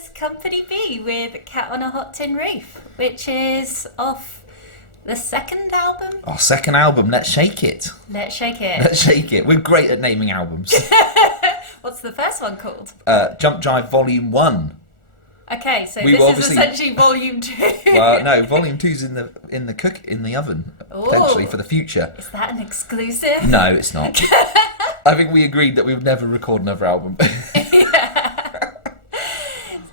was Company B with Cat on a Hot Tin Roof, which is off the second album. Our second album, Let's Shake It. Let's Shake It. Let's Shake It. We're great at naming albums. What's the first one called? Jump Jive Volume 1. Okay, so We this obviously- is essentially Volume 2. Well, no, Volume 2's in the oven, potentially, for the future. Is that an exclusive? No, it's not. I think we agreed that we would never record another album.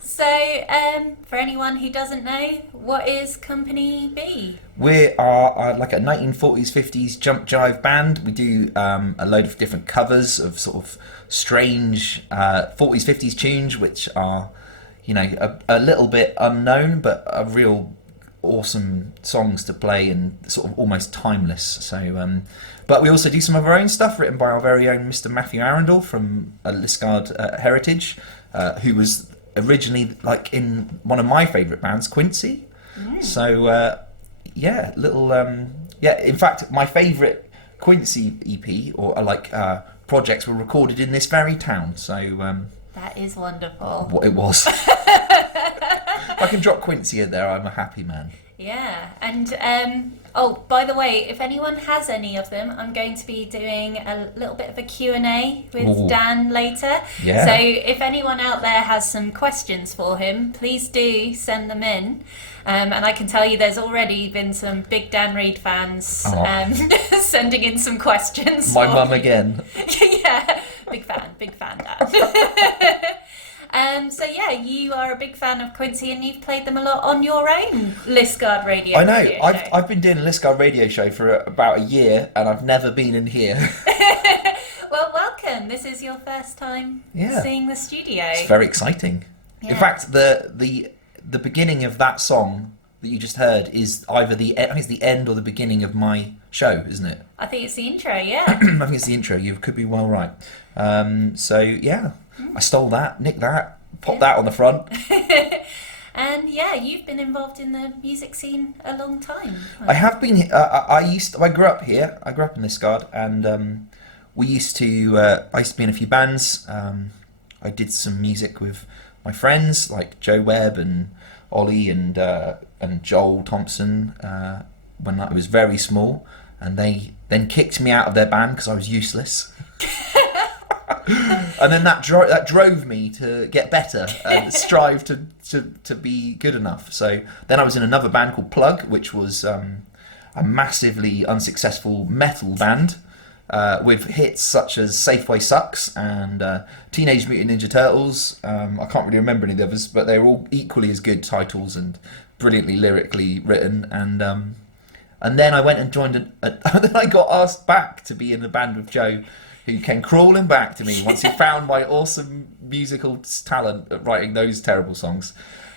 So, for anyone who doesn't know, what is Company B? We are like a 1940s, 50s jump jive band. We do a load of different covers of sort of strange 40s, 50s tunes, which are, you know, a little bit unknown, but are real awesome songs to play and sort of almost timeless. So, but we also do some of our own stuff written by our very own Mr. Matthew Arundel from Liskeard Heritage, who was originally like in one of my favourite bands, Quincy. So yeah, little in fact my favourite Quincy EP or projects were recorded in this very town. So That is wonderful. what it was. If I can drop Quincy in there, I'm a happy man. Yeah, and oh, by the way, if anyone has any of them, I'm going to be doing a little bit of a Q&A with Ooh. Dan later. Yeah. So if anyone out there has some questions for him, please do send them in. And I can tell you there's already been some big Dan Reid fans sending in some questions. My mum again. Yeah, big fan, Dan. So yeah, you are a big fan of Quincy and you've played them a lot on your own Liskeard Radio. I know. radio show. I've been doing a Liskeard radio show for about a year, and I've never been in here. Well, welcome. This is your first time seeing the studio. It's very exciting. Yeah. In fact, the beginning of that song that you just heard is either I think it's the end or the beginning of my show, isn't it? I think it's the intro, yeah. I think it's the intro. You could be well right. So yeah, I stole that, nicked that, popped that on the front. And yeah, you've been involved in the music scene a long time. I have been. I grew up here. I grew up in Liskeard, and we used to. I used to be in a few bands. I did some music with my friends like Joe Webb and Ollie and Joel Thompson when I was very small, and they then kicked me out of their band because I was useless. And then that drove me to get better and strive to be good enough. So then I was in another band called Plug, which was a massively unsuccessful metal band with hits such as Safeway Sucks and Teenage Mutant Ninja Turtles. I can't really remember any of the others, but they were all equally as good titles and brilliantly lyrically written. And then I went and joined then I got asked back to be in a band with Joe, who came crawling back to me once he found my awesome musical talent at writing those terrible songs.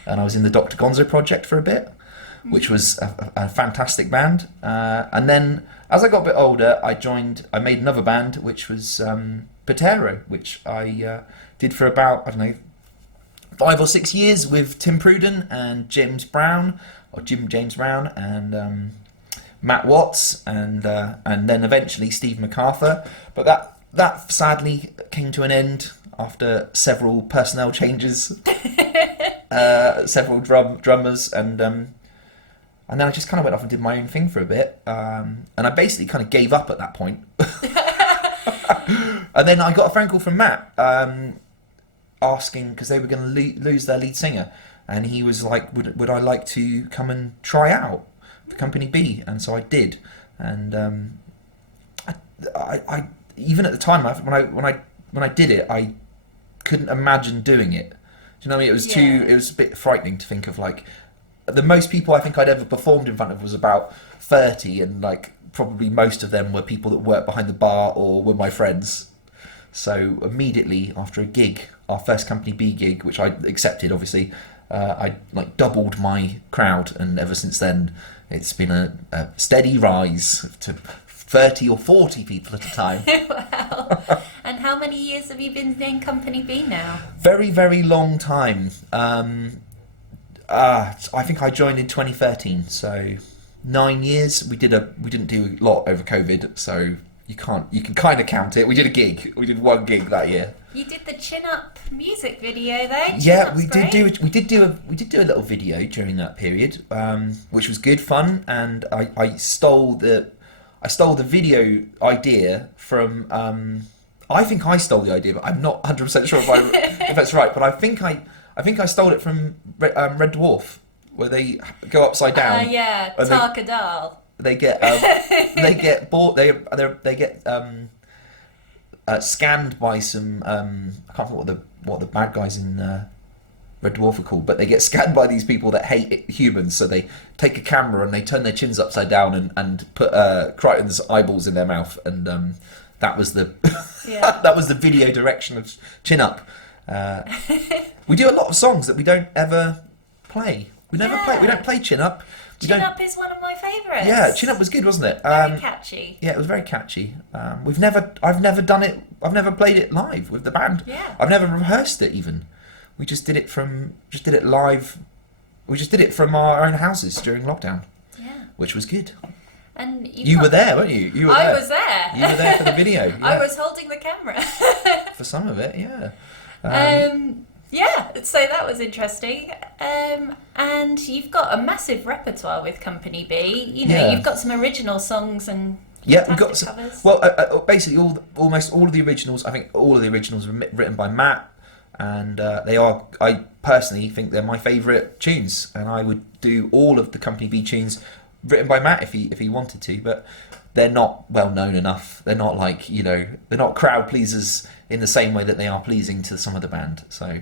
And I was in the Dr. Gonzo project for a bit, which was a fantastic band. And then as I got a bit older, I made another band, which was Patero, which I did for about, 5 or 6 years with Tim Pruden and James Brown, and Matt Watts, and then eventually Steve MacArthur. But that sadly came to an end after several personnel changes, several drummers, and then I just kind of went off and did my own thing for a bit, and I basically kind of gave up at that point. And then I got a phone call from Matt asking, because they were going to lose their lead singer, and he was like, would I like to come and try out for Company B? And so I did, and I even at the time when I did it, I couldn't imagine doing it. Do you know what I mean? It was a bit frightening to think of, like, the most people I think I'd ever performed in front of was about 30, and like probably most of them were people that worked behind the bar or were my friends. So immediately after a gig, our first Company B gig, which I accepted obviously, I like doubled my crowd, and ever since then it's been a steady rise to 30 or 40 people at a time. Wow. And how many years have you been in Company B now? Very, very long time. I think I joined in 2013, so 9 years. We didn't do a lot over COVID, so you can kind of count it. We did a gig. We did one gig that year. You did the Chin Up music video though. Yeah, we did do a little video during that period, which was good fun, and I stole the video idea from. I think I stole the idea, but I'm not 100% sure if that's right. But I think I stole it from Red Dwarf, where they go upside down. Yeah, Tarkadal. They get bought. They get scanned by some. I can't remember what the bad guys in Red Dwarf are called, but they get scanned by these people that hate humans. So they take a camera and they turn their chins upside down and put Crichton's eyeballs in their mouth, and that was the that was the video direction of Chin Up. We do a lot of songs that we don't ever play. We don't play Chin Up. Chin Up is one of my favourites. Yeah, Chin Up was good, wasn't it? Very catchy. Yeah, it was very catchy. I've never done it. I've never played it live with the band. Yeah. I've never rehearsed it even. We just did it live. We just did it from our own houses during lockdown. Yeah. which was good. And you were there, weren't you? You were there. I was there. You were there for the video. Yeah. I was holding the camera. For some of it, yeah. Yeah, so that was interesting. And you've got a massive repertoire with Company B. You know, you've got some original songs and we've got some covers. Well, basically almost all of the originals. I think all of the originals were written by Matt, and they are. I personally think they're my favourite tunes, and I would do all of the Company B tunes written by Matt if he wanted to, but they're not well known enough. They're not like, they're not crowd pleasers in the same way that they are pleasing to some of the band. So